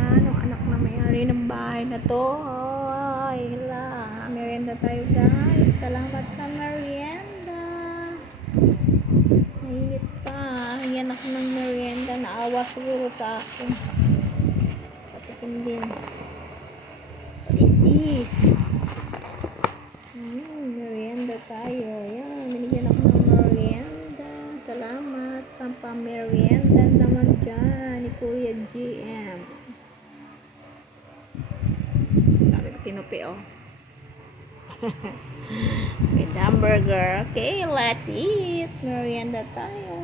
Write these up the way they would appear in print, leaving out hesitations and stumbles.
yan, yung anak na may-ari ng bahay na to. Ay, hala, merienda tayo guys. Salamat sa merienda. Mainit pa. Yan ako ng merienda. Naawa siguro sa akin. Patikim din. What is this? Merienda tayo. Yan, binigyan ako ng merienda. Salamat sa pa-merienda naman dyan ni Kuya GM. Bakit tinupi oh? With hamburger. Okay, let's eat. Merienda tayo.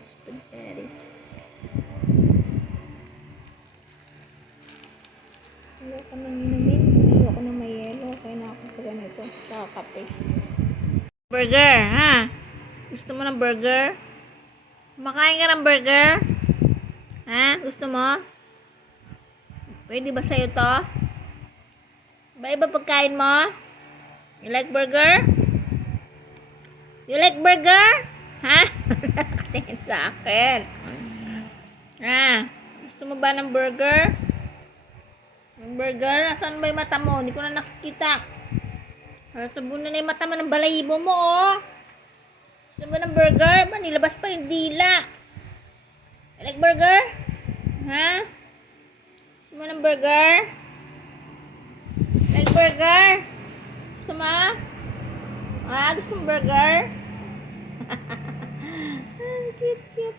Spaghetti. Ayoko nang inumin. Ayoko nang may yelo. Kaya na ako sa ganito. Sa kape. Burger, ha? Gusto mo ng burger? Makain ka ng burger? Ha? Gusto mo? Pwede ba sa'yo to? Iba pagkain mo? You like burger? You like burger? Ha? Nakatingin sa akin. Ha? Gusto mo ba ng burger? Ng burger? Nasaan ba yung mata mo? Hindi ko na nakikita. Sabunan na yung mata mo ng balayibo mo, oh. Gusto mo ng burger? Ba, nilabas pa yung dila. You like burger? Ha? Gusto mo ng burger? Like burger? Gusto mo? Ah, gusto mo burger? Cute, cute.